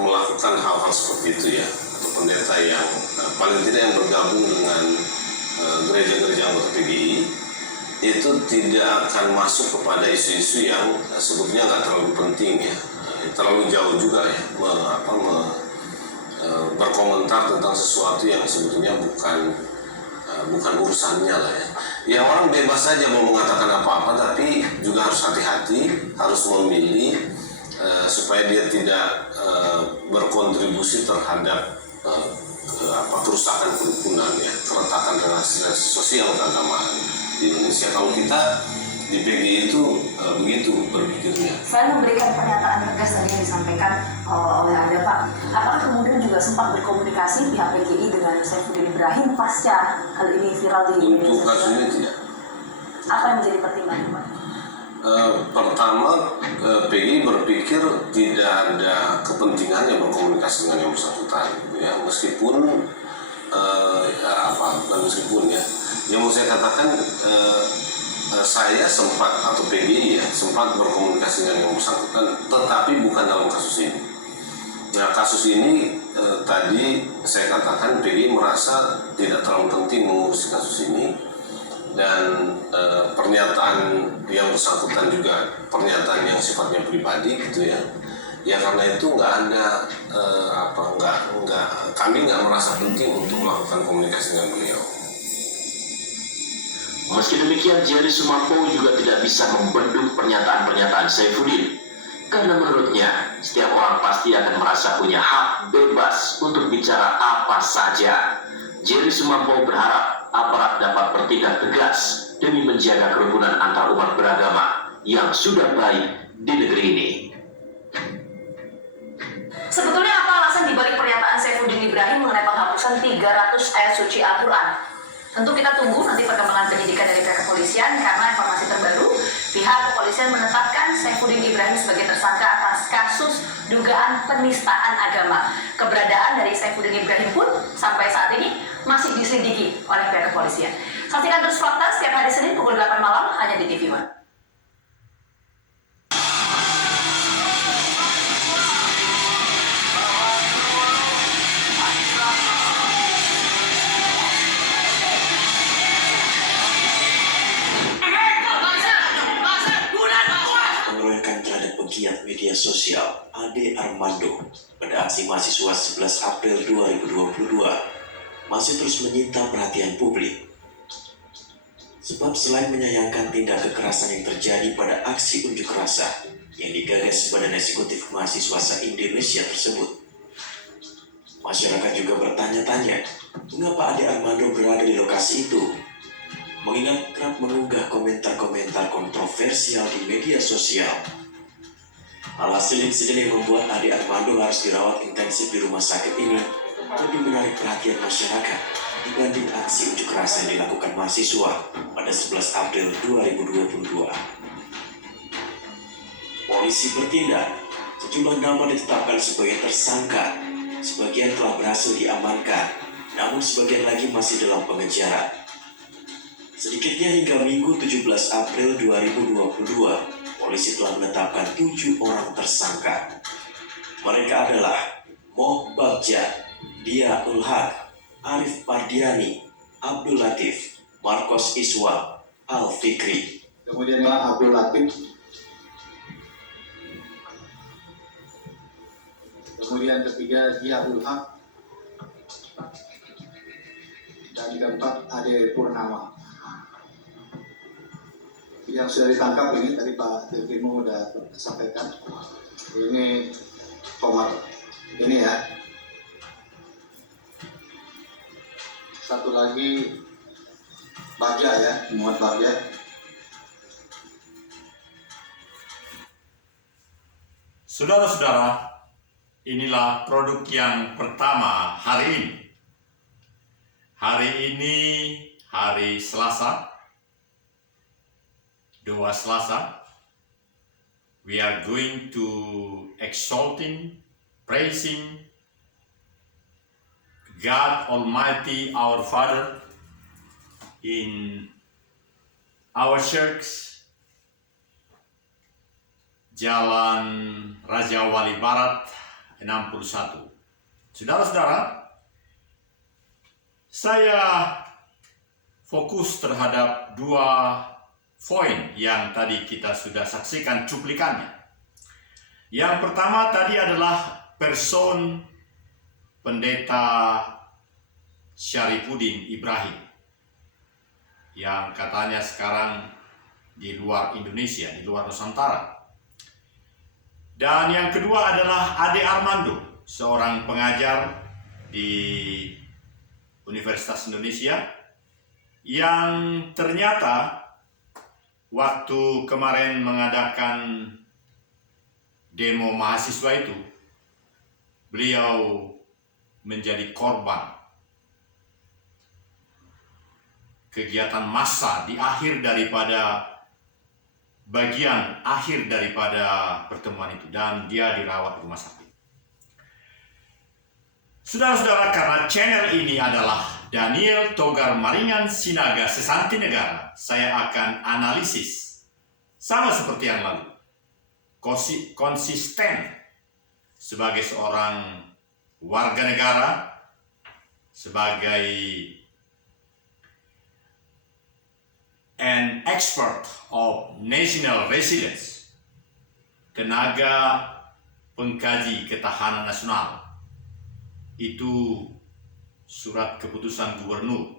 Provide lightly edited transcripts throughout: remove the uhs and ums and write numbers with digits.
melakukan hal-hal seperti itu ya, atau pendeta yang paling tidak yang bergabung dengan gereja-gereja anggota PGI itu tidak akan masuk kepada isu-isu yang sebetulnya nggak terlalu penting ya, terlalu jauh juga ya, berkomentar tentang sesuatu yang sebetulnya bukan urusannya lah ya. Ya orang bebas saja mau mengatakan apa-apa, tapi juga harus hati-hati, harus memilih supaya dia tidak berkontribusi terhadap kerusakan kerukunan ya, keretakan relasi sosial keagamaan di Indonesia. Kalau kita di PGI itu begitu berpikirnya. Selain memberikan pernyataan tegas tadi yang disampaikan oleh Anda, Pak, apakah kemudian juga sempat berkomunikasi pihak PGI dengan Saifuddin Ibrahim pasca hal ini viral di media sosial? Untuk kasus ini tidak. Apa yang menjadi pertimbangan, Pak? Pertama, PGI berpikir tidak ada kepentingan yang berkomunikasi dengan yang bersangkutan, ya, meskipun yang mau saya katakan, saya sempat atau PGI ya sempat berkomunikasi dengan yang bersangkutan, tetapi bukan dalam kasus ini. Nah, kasus ini tadi saya katakan PGI merasa tidak terlalu penting mengurusi kasus ini. Dan pernyataan yang bersangkutan juga pernyataan yang sifatnya pribadi gitu ya. Ya karena itu kami nggak merasa penting untuk melakukan komunikasi dengan beliau. Meski demikian, Jerry Sumampo juga tidak bisa membendung pernyataan-pernyataan Saifuddin. Karena menurutnya, setiap orang pasti akan merasa punya hak bebas untuk bicara apa saja. Jerry Sumampo berharap aparat dapat bertindak tegas demi menjaga kerukunan antar umat beragama yang sudah baik di negeri ini. Sebetulnya apa alasan dibalik pernyataan Saifuddin Ibrahim mengenai penghapusan 300 ayat suci Al-Quran? Tentu kita tunggu nanti perkembangan penyidikan dari pihak kepolisian, karena informasi terbaru pihak kepolisian menetapkan Saifuddin Ibrahim sebagai tersangka atas kasus dugaan penistaan agama. Keberadaan dari Saifuddin Ibrahim pun sampai saat ini masih diselidiki oleh pihak kepolisian. Saksikan terus Fakta setiap hari Senin pukul 8 malam hanya di TV One. Pegiat media sosial Ade Armando pada aksi mahasiswa 11 April 2022 masih terus menyita perhatian publik. Sebab selain menyayangkan tindak kekerasan yang terjadi pada aksi unjuk rasa yang digagas Badan Eksekutif Mahasiswa se-Indonesia tersebut, masyarakat juga bertanya-tanya mengapa Ade Armando berada di lokasi itu, mengingat kerap mengunggah komentar-komentar kontroversial di media sosial. Alhasil insiden yang membuat Ade Armando harus dirawat intensif di rumah sakit ini lebih menarik perhatian masyarakat dibanding aksi unjuk rasa yang dilakukan mahasiswa pada 11 April 2022. Polisi bertindak, sejumlah nama ditetapkan sebagai tersangka, sebagian telah berhasil diamankan, namun sebagian lagi masih dalam pengejaran. Sedikitnya hingga Minggu 17 April 2022, polisi telah menetapkan 7 orang tersangka. Mereka adalah Moh Bagja, Dia Ulhaq, Arif Pardiani, Abdul Latif, Marcos Iswa, Al Fikri. Kemudian Abdul Latif. Kemudian ketiga Dia Ulhaq. Dan keempat Ade Purnama. Yang sudah ditangkap ini tadi Pak Dirkimo sudah sampaikan. Ini Komar. Ini ya. Satu lagi Bagja ya, Muhammad Bagja. Saudara-saudara, inilah produk yang pertama hari ini. Hari ini hari Selasa, 2 Selasa, we are going to exalting, praising God Almighty, our Father, in our church, Jalan Raja Wali Barat, 61. Saudara-saudara, saya fokus terhadap 2 poin yang tadi kita sudah saksikan cuplikannya. Yang pertama tadi adalah person Pendeta Syarifuddin Ibrahim yang katanya sekarang di luar Indonesia, di luar Nusantara. Dan yang kedua adalah Ade Armando, seorang pengajar di Universitas Indonesia yang ternyata waktu kemarin mengadakan demo mahasiswa itu, beliau menjadi korban kegiatan massa di bagian akhir daripada pertemuan itu, dan dia dirawat di rumah sakit. Saudara-saudara, karena channel ini adalah Daniel Togar Maringan Sinaga Sesanti Negara, saya akan analisis sama seperti yang lalu, konsisten sebagai seorang warga negara, sebagai an expert of national resilience, tenaga pengkaji ketahanan nasional. Itu surat keputusan Gubernur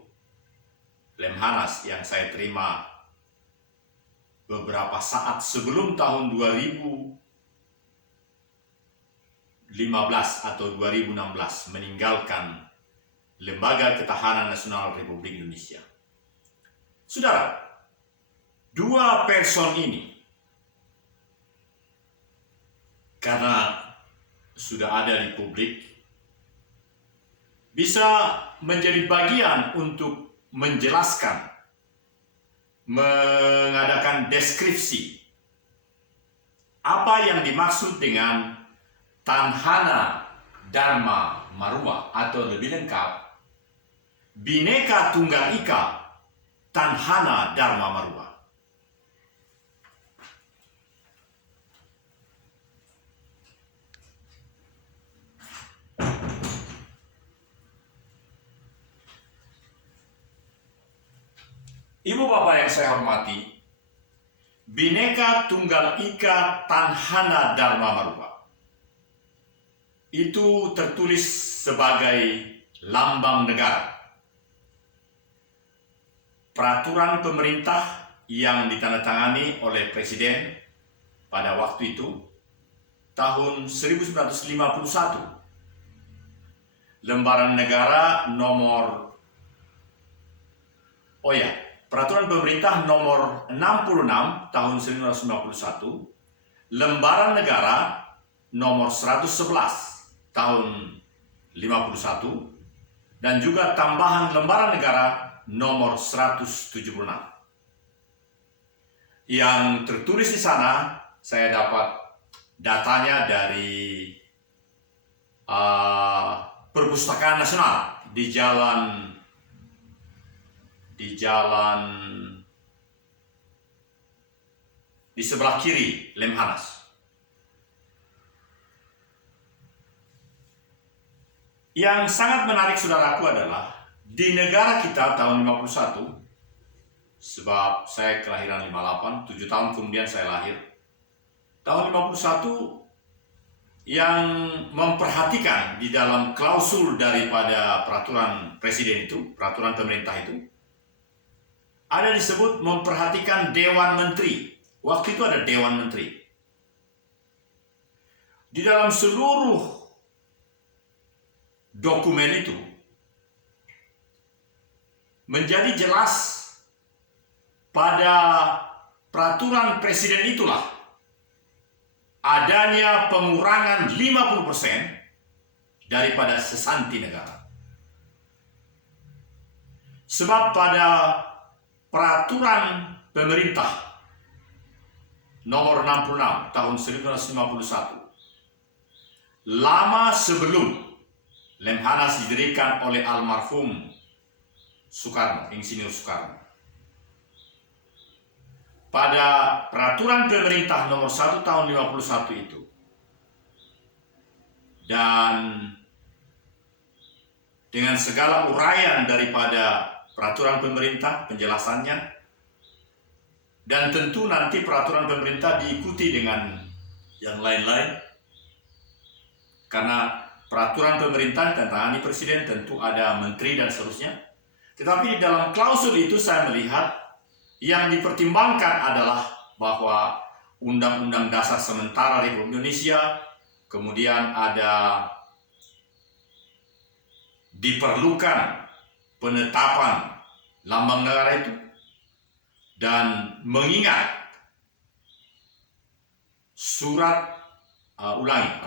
Lemhanas yang saya terima beberapa saat sebelum tahun 2015 atau 2016 meninggalkan Lembaga Ketahanan Nasional Republik Indonesia. Saudara, 2 person ini karena sudah ada di publik bisa menjadi bagian untuk menjelaskan, mengadakan deskripsi apa yang dimaksud dengan Tanhana Dharma Marua, atau lebih lengkap Bhinneka Tunggal Ika Tanhana Dharma Marua. Ibu bapak yang saya hormati, Bhinneka Tunggal Ika Tanhana Dharma Marua itu tertulis sebagai lambang negara, peraturan pemerintah yang ditandatangani oleh Presiden pada waktu itu tahun 1951, lembaran negara nomor peraturan pemerintah nomor 66 tahun 1951, lembaran negara nomor 111 tahun 51, dan juga tambahan lembaran negara nomor 176. Yang tertulis di sana, saya dapat datanya dari Perpustakaan Nasional di sebelah kiri Lemhanas. Yang sangat menarik saudaraku adalah di negara kita tahun 51, sebab saya kelahiran 58, 7 tahun kemudian saya lahir. Tahun 51 yang memperhatikan di dalam klausul daripada peraturan presiden itu, peraturan pemerintah itu, ada disebut memperhatikan Dewan Menteri. Waktu itu ada Dewan Menteri. Di dalam seluruh dokumen itu menjadi jelas pada peraturan presiden itulah adanya pengurangan 50% daripada sesanti negara. Sebab pada peraturan pemerintah nomor 66 tahun 1951, lama sebelum Lemhanas didirikan oleh almarhum Soekarno, Insinyur Soekarno. Pada peraturan pemerintah nomor 1 tahun 51 itu dan dengan segala uraian daripada peraturan pemerintah, penjelasannya, dan tentu nanti peraturan pemerintah diikuti dengan yang lain-lain, karena peraturan pemerintah ditantangani presiden, tentu ada menteri dan seterusnya. Tetapi di dalam klausul itu saya melihat yang dipertimbangkan adalah bahwa Undang-Undang Dasar Sementara Republik Indonesia, kemudian ada diperlukan penetapan lambang negara itu, dan mengingat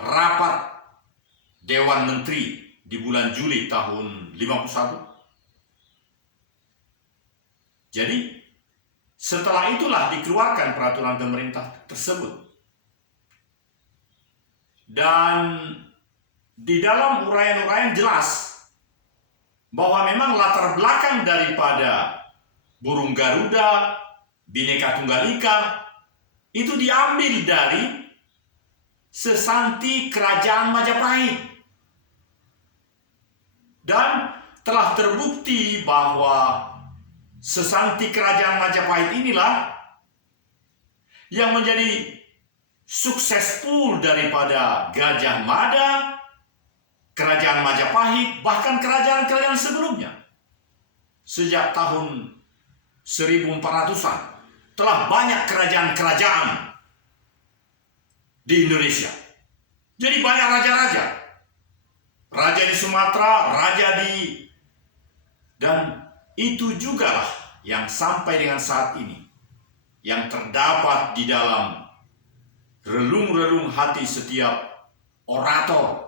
rapat Dewan Menteri di bulan Juli tahun 51. Jadi setelah itulah dikeluarkan peraturan pemerintah tersebut. Dan di dalam uraian-uraian jelas bahwa memang latar belakang daripada burung Garuda, Bhinneka Tunggal Ika, itu diambil dari sesanti kerajaan Majapahit. Dan telah terbukti bahwa sesanti kerajaan Majapahit inilah yang menjadi successful daripada Gajah Mada, kerajaan Majapahit, bahkan kerajaan-kerajaan sebelumnya. Sejak tahun 1400-an telah banyak kerajaan-kerajaan di Indonesia. Jadi banyak raja-raja. Raja di Sumatera, dan itu juga lah yang sampai dengan saat ini yang terdapat di dalam relung-relung hati setiap orator,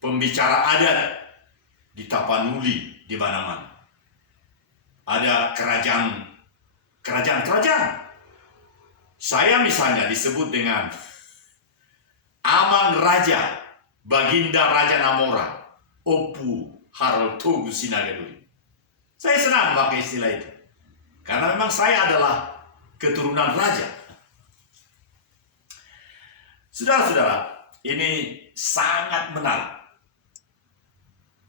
pembicara adat di Tapanuli, di mana-mana. Ada kerajaan. Saya misalnya disebut dengan Aman Raja, Baginda Raja Namora, Opu Hartogu Sinagaduri. Saya senang pakai istilah itu, karena memang saya adalah keturunan raja. Saudara-saudara, ini sangat menarik.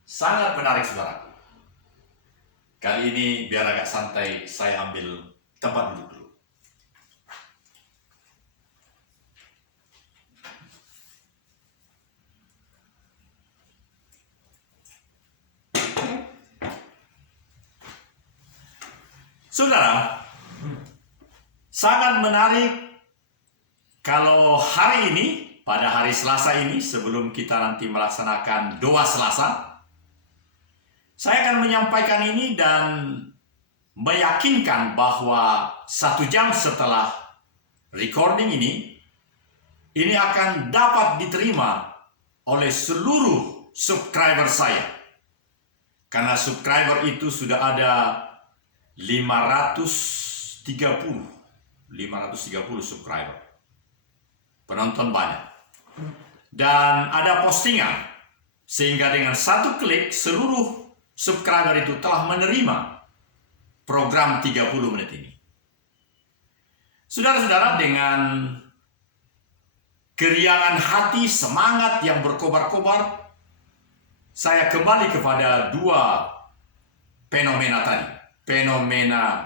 Sangat menarik, saudara. Kali ini biar agak santai, saya ambil tempat duduk dulu. Saudara, sangat menarik kalau hari ini, pada hari Selasa ini, sebelum kita nanti melaksanakan doa Selasa, saya akan menyampaikan ini dan meyakinkan bahwa 1 jam setelah recording ini akan dapat diterima oleh seluruh subscriber saya. Karena subscriber itu sudah ada 530 subscriber. Penonton banyak. Dan ada postingan, sehingga dengan 1 klik seluruh subscriber itu telah menerima program 30 menit ini. Saudara-saudara, dengan keriangan hati, semangat yang berkobar-kobar, saya kembali kepada 2 fenomena tadi. Fenomena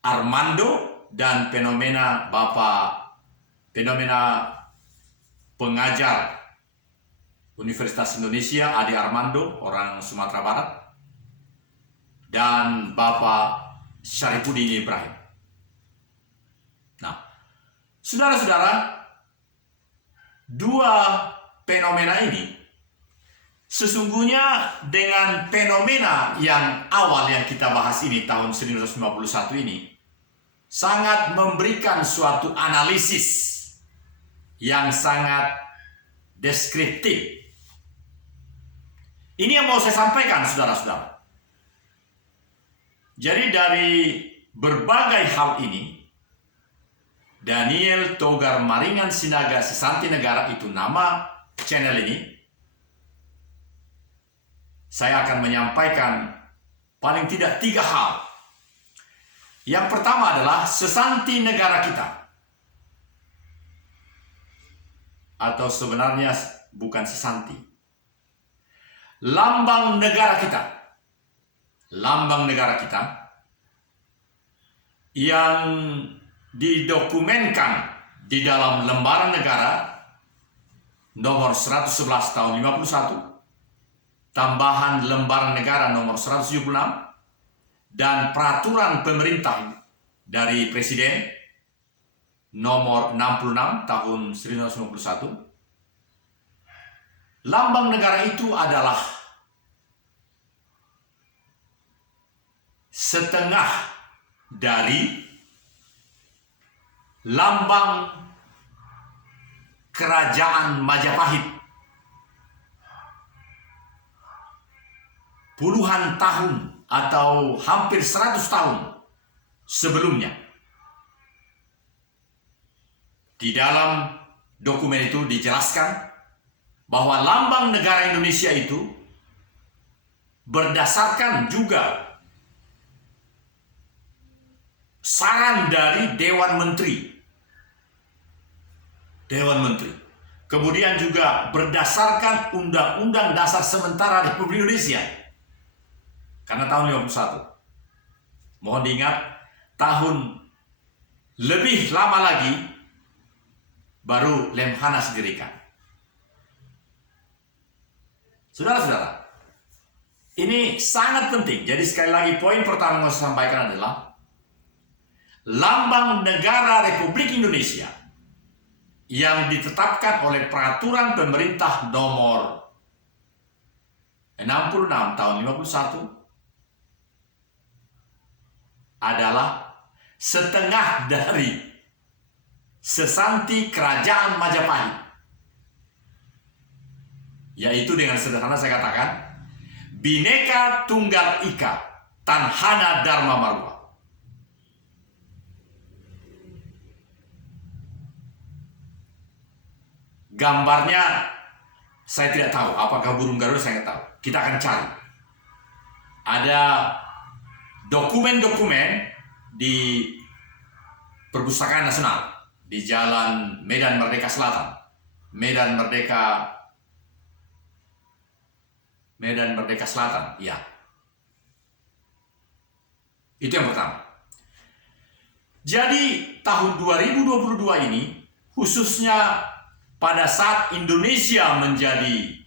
Armando dan fenomena pengajar Universitas Indonesia Ade Armando, orang Sumatera Barat, dan Bapak Syarifuddin Ibrahim. Nah, saudara-saudara, 2 fenomena ini sesungguhnya dengan fenomena yang awal yang kita bahas ini tahun 1951 ini sangat memberikan suatu analisis yang sangat deskriptif. Ini yang mau saya sampaikan, saudara-saudara. Jadi dari berbagai hal ini, Daniel Togar Maringan Sinaga Sesanti Negara, itu nama channel ini, saya akan menyampaikan paling tidak 3 hal. Yang pertama adalah sesanti negara kita. atau sebenarnya bukan sesanti. Lambang negara kita yang didokumenkan di dalam lembaran negara nomor 111 tahun 51, tambahan lembaran negara nomor 176, dan peraturan pemerintah dari Presiden nomor 66 tahun 1951, lambang negara itu adalah setengah dari lambang Kerajaan Majapahit puluhan tahun atau hampir 100 tahun sebelumnya. Di dalam dokumen itu dijelaskan bahwa lambang negara Indonesia itu berdasarkan juga saran dari Dewan Menteri. Kemudian juga berdasarkan Undang-Undang Dasar Sementara Republik Indonesia. Karena tahun 51. Mohon diingat, tahun lebih lama lagi baru Lemhanas didirikan. Saudara-saudara, ini sangat penting. Jadi sekali lagi poin pertama yang saya sampaikan adalah lambang negara Republik Indonesia yang ditetapkan oleh peraturan pemerintah nomor 66 tahun 51 adalah setengah dari sesanti Kerajaan Majapahit, yaitu dengan sederhana saya katakan Bhinneka Tunggal Ika Tanhana Dharma Marwa. Gambarnya saya tidak tahu, apakah burung Garuda saya tidak tahu. Kita akan cari. Ada dokumen-dokumen di Perpustakaan Nasional di Jalan Medan Merdeka Selatan, Medan Merdeka Selatan, ya. Itu yang pertama. Jadi tahun 2022 ini khususnya pada saat Indonesia menjadi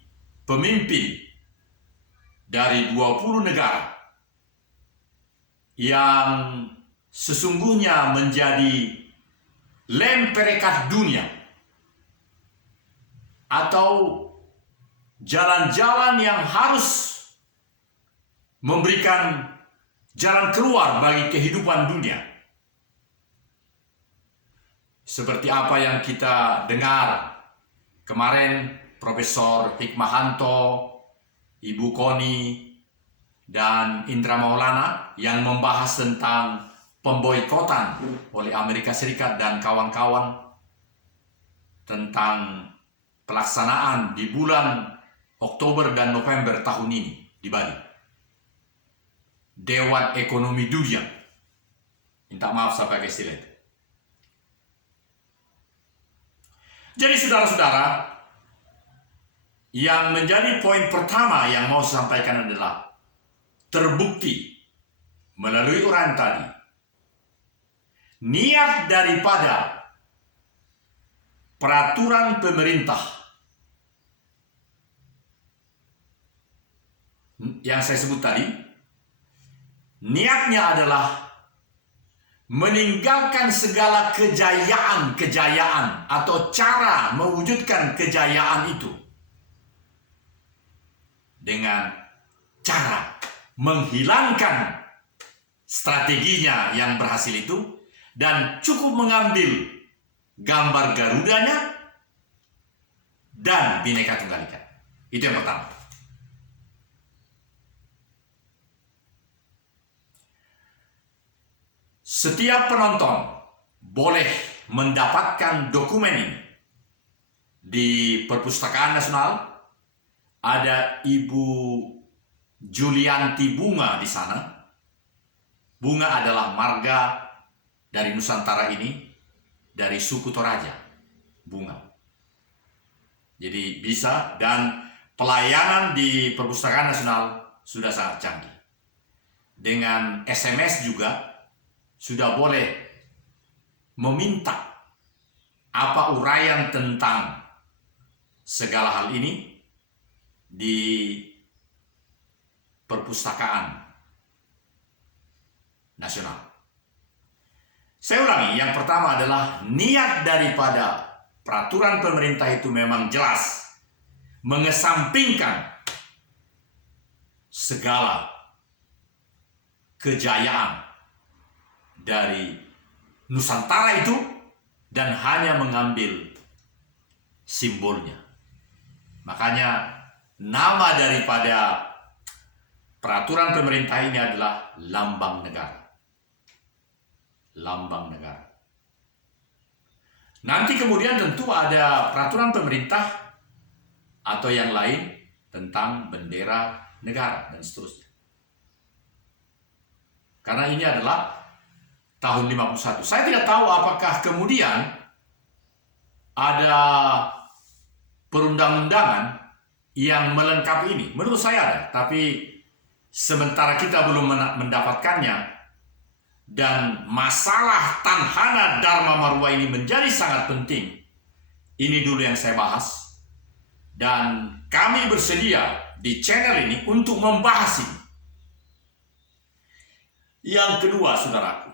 pemimpin dari 20 negara yang sesungguhnya menjadi lem perekat dunia atau jalan-jalan yang harus memberikan jalan keluar bagi kehidupan dunia. Seperti apa yang kita dengar kemarin, Profesor Hikmahanto, Ibu Koni, dan Indra Maulana yang membahas tentang pemboikotan oleh Amerika Serikat dan kawan-kawan tentang pelaksanaan di bulan Oktober dan November tahun ini di Bali. Dewan Ekonomi Dunia. Minta maaf saya pakai istilah itu. Jadi saudara-saudara, yang menjadi poin pertama yang mau saya sampaikan adalah terbukti melalui uraian tadi, niat daripada peraturan pemerintah yang saya sebut tadi, niatnya adalah meninggalkan segala kejayaan atau cara mewujudkan kejayaan itu dengan cara menghilangkan strateginya yang berhasil itu dan cukup mengambil gambar Garudanya dan Bhinneka Tunggal Ika. Itu yang pertama. Setiap penonton boleh mendapatkan dokumen ini di Perpustakaan Nasional. Ada Ibu Julianti Bunga di sana. Bunga adalah marga dari Nusantara ini, dari suku Toraja. Bunga. Jadi bisa, dan pelayanan di Perpustakaan Nasional sudah sangat canggih. Dengan SMS juga sudah boleh meminta apa uraian tentang segala hal ini di Perpustakaan Nasional. Saya ulangi, yang pertama adalah niat daripada peraturan pemerintah itu memang jelas mengesampingkan segala kejayaan dari Nusantara itu dan hanya mengambil simbolnya. Makanya nama daripada peraturan pemerintah ini adalah lambang negara. Lambang negara. Nanti kemudian tentu ada peraturan pemerintah atau yang lain tentang bendera negara dan seterusnya. Karena ini adalah tahun 51. Saya tidak tahu apakah kemudian ada perundang-undangan yang melengkapi ini. Menurut saya ada, tapi sementara kita belum mendapatkannya dan masalah Tanhana Dharma Marwa ini menjadi sangat penting. Ini dulu yang saya bahas, dan kami bersedia di channel ini untuk membahas ini. Yang kedua, saudaraku,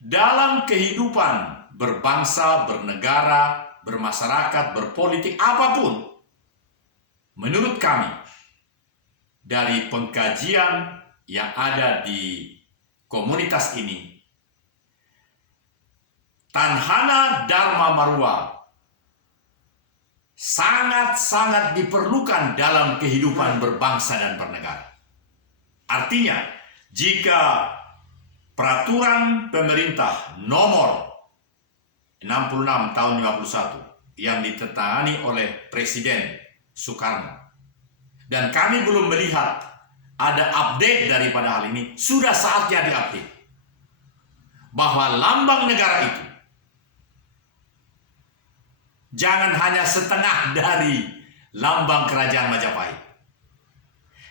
dalam kehidupan berbangsa, bernegara, bermasyarakat, berpolitik, apapun, menurut kami, dari pengkajian yang ada di komunitas ini, Tanhana Dharma Marwa sangat-sangat diperlukan dalam kehidupan berbangsa dan bernegara. Artinya, jika peraturan pemerintah nomor 66 tahun 51 yang ditandatangani oleh Presiden Soekarno, dan kami belum melihat ada update daripada hal ini, sudah saatnya diupdate bahwa lambang negara itu jangan hanya setengah dari lambang Kerajaan Majapahit.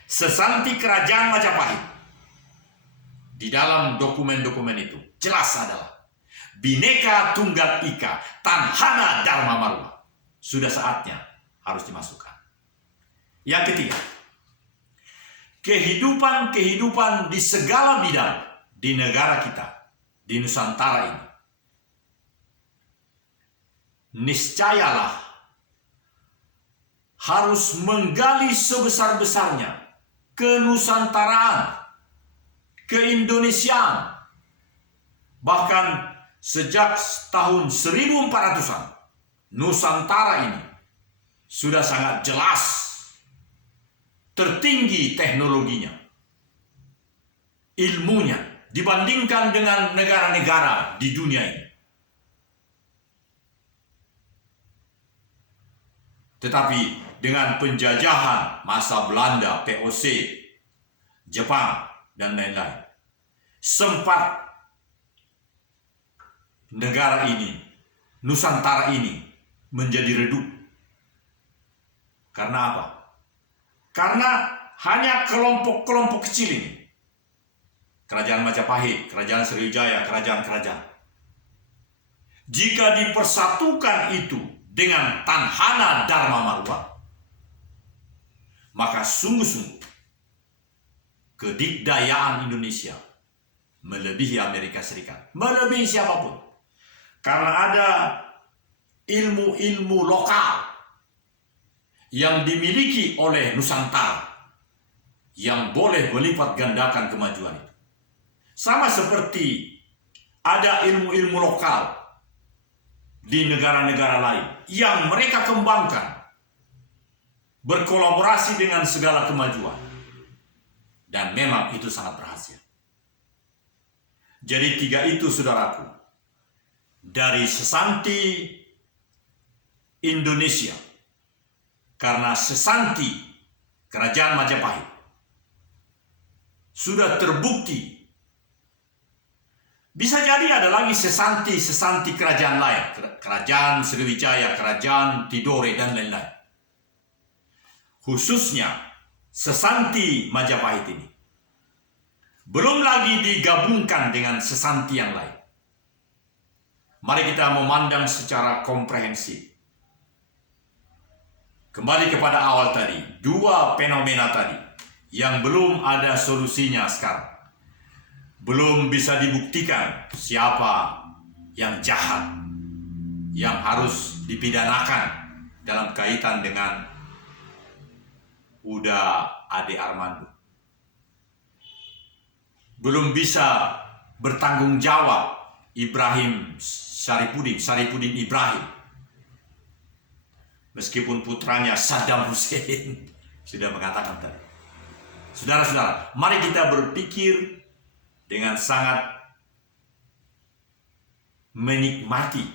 Sesanti Kerajaan Majapahit di dalam dokumen-dokumen itu jelas adalah Bhinneka Tunggal Ika, Tanhana Dharma Marwa. Sudah saatnya harus dimasukkan. Yang ketiga, kehidupan di segala bidang di negara kita, di Nusantara ini, niscayalah harus menggali sebesar-besarnya kenusantaraan, keindonesiaan. Bahkan sejak tahun 1400-an, Nusantara ini sudah sangat jelas tertinggi teknologinya, ilmunya dibandingkan dengan negara-negara di dunia ini. Tetapi dengan penjajahan masa Belanda, POC, Jepang, dan lain-lain, sempat negara ini, Nusantara ini menjadi redup. Karena apa? Karena hanya kelompok-kelompok kecil ini, Kerajaan Majapahit, Kerajaan Sriwijaya, kerajaan-kerajaan, jika dipersatukan itu dengan Tanhana Dharma Marwa, maka sungguh-sungguh kedikdayaan Indonesia melebihi Amerika Serikat, melebihi siapapun. Karena ada ilmu-ilmu lokal yang dimiliki oleh Nusantara yang boleh melipat gandakan kemajuan itu. Sama seperti ada ilmu-ilmu lokal di negara-negara lain yang mereka kembangkan, berkolaborasi dengan segala kemajuan, dan memang itu sangat berhasil. Jadi tiga itu, saudaraku, dari sesanti Indonesia, karena sesanti Kerajaan Majapahit sudah terbukti Bisa jadi ada lagi sesanti kerajaan lain, kerajaan Sriwijaya, kerajaan Tidore, dan lain-lain. Khususnya sesanti Majapahit ini. Belum lagi digabungkan dengan sesanti yang lain. Mari kita memandang secara komprehensif. Kembali kepada awal tadi, dua fenomena tadi yang belum ada solusinya sekarang. Belum bisa dibuktikan siapa yang jahat, yang harus dipidanakan dalam kaitan dengan Huda Ade Armando. Belum bisa bertanggung jawab Ibrahim Syarifuddin Ibrahim. Meskipun putranya Saddam Hussein sudah mengatakan tadi. Saudara-saudara, mari kita berpikir dengan sangat menikmati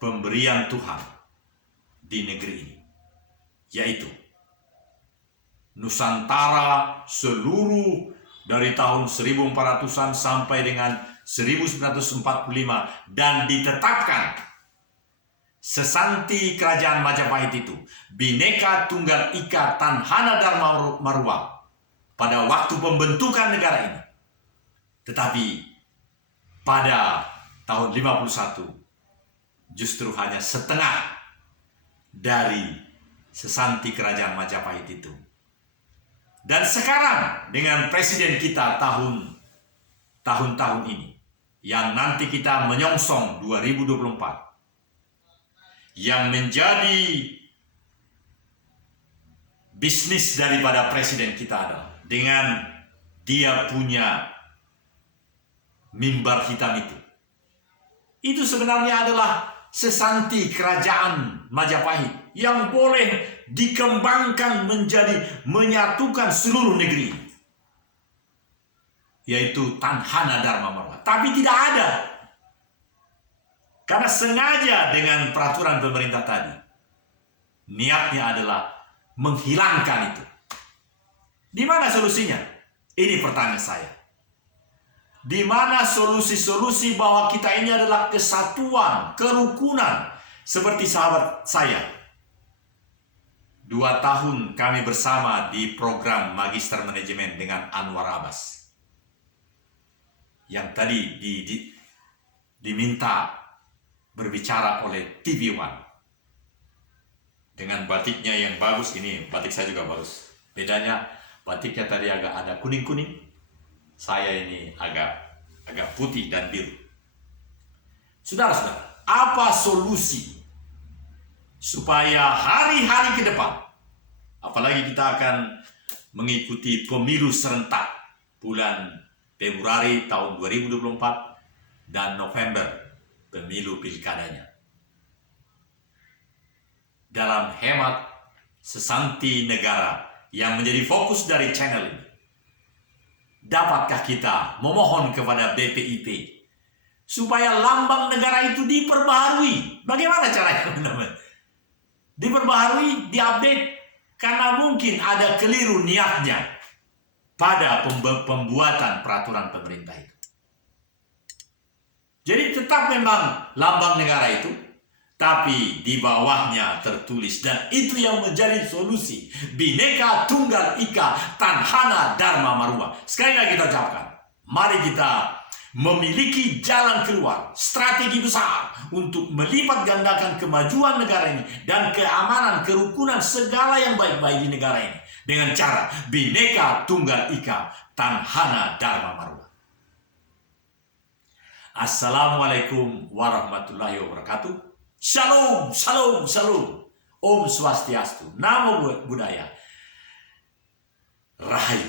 pemberian Tuhan di negeri ini, yaitu Nusantara seluruh dari tahun 1400-an sampai dengan 1945 dan ditetapkan sesanti kerajaan Majapahit itu Bhinneka Tunggal Ika Tanhana Dharma Marwa pada waktu pembentukan negara ini. Tetapi pada tahun 51 justru hanya setengah dari sesanti kerajaan Majapahit itu. Dan sekarang dengan presiden kita tahun-tahun ini yang nanti kita menyongsong 2024, yang menjadi bisnis daripada presiden kita adalah dengan dia punya mimbar hitam itu sebenarnya adalah sesanti kerajaan Majapahit yang boleh dikembangkan menjadi menyatukan seluruh negeri, yaitu Tanhana Dharma Marwa. Tapi tidak ada, karena sengaja dengan peraturan pemerintah tadi, niatnya adalah menghilangkan itu. Di mana solusinya? Ini pertanyaan saya. Di mana solusi-solusi bahwa kita ini adalah kesatuan, kerukunan, seperti sahabat saya. 2 tahun kami bersama di program Magister Manajemen dengan Anwar Abbas, yang tadi diminta berbicara oleh TV One dengan batiknya yang bagus. Ini batik saya juga bagus. Bedanya batiknya tadi agak ada kuning-kuning, saya ini agak putih dan biru. Saudara-saudara, apa solusi supaya hari-hari ke depan, apalagi kita akan mengikuti pemilu serentak bulan Februari tahun 2024 dan November pemilu pilkadanya. Dalam hemat sesanti negara yang menjadi fokus dari channel ini, dapatkah kita memohon kepada BPIP supaya lambang negara itu diperbaharui? Bagaimana caranya? Diperbaharui, diupdate, karena mungkin ada keliru niatnya pada pembuatan peraturan pemerintah itu. Jadi tetap memang lambang negara itu, tapi di bawahnya tertulis, dan itu yang menjadi solusi, Bhinneka Tunggal Ika Tanhana Dharma Marwa. Sekali lagi kita ucapkan, mari kita memiliki jalan keluar, strategi besar untuk melipat gandakan kemajuan negara ini dan keamanan, kerukunan, segala yang baik-baik di negara ini dengan cara Bhinneka Tunggal Ika Tanhana Dharma Marwa. Assalamualaikum warahmatullahi wabarakatuh. Shalom, shalom, shalom. Om Swastiastu. Namo Buddhaya. Rahayu.